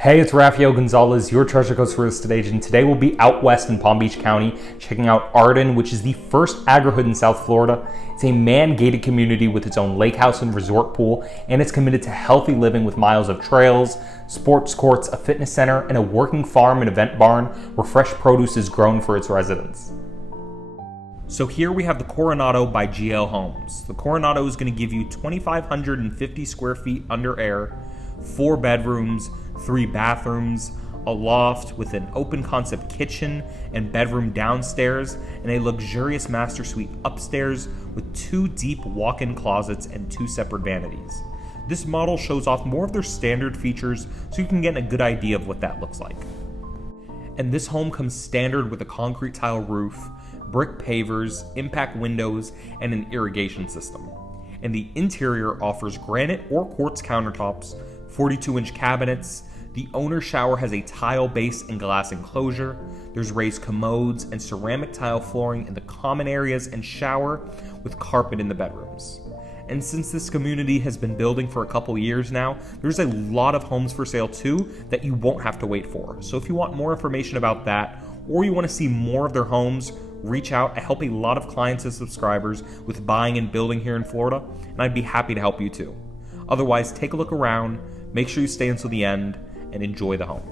Hey, it's Rafael Gonzalez, your Treasure Coast real estate agent. Today we'll be out west in Palm Beach County, checking out Arden, which is the first agri-hood in South Florida. It's a man-gated community with its own lake house and resort pool, and it's committed to healthy living with miles of trails, sports courts, a fitness center, and a working farm and event barn where fresh produce is grown for its residents. So here we have the Coronado by GL Homes. The Coronado is going to give you 2,550 square feet under air, 4 bedrooms, 3 bathrooms, a loft with an open concept kitchen and bedroom downstairs, and a luxurious master suite upstairs with 2 deep walk-in closets and 2 separate vanities. This model shows off more of their standard features so you can get a good idea of what that looks like. And this home comes standard with a concrete tile roof, brick pavers, impact windows, and an irrigation system. And the interior offers granite or quartz countertops, 42-inch cabinets. The owner shower has a tile base and glass enclosure. There's raised commodes and ceramic tile flooring in the common areas and shower with carpet in the bedrooms. And since this community has been building for a couple years now, there's a lot of homes for sale too that you won't have to wait for. So if you want more information about that, or you want to see more of their homes, reach out. I help a lot of clients and subscribers with buying and building here in Florida, and I'd be happy to help you too. Otherwise, take a look around, make sure you stay until the end, and enjoy the home.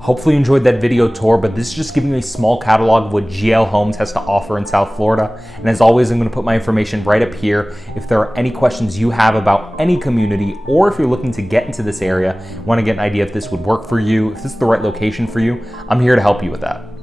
Hopefully you enjoyed that video tour, but this is just giving you a small catalog of what GL Homes has to offer in South Florida. And as always, I'm going to put my information right up here. If there are any questions you have about any community, or if you're looking to get into this area, want to get an idea if this would work for you, if this is the right location for you, I'm here to help you with that.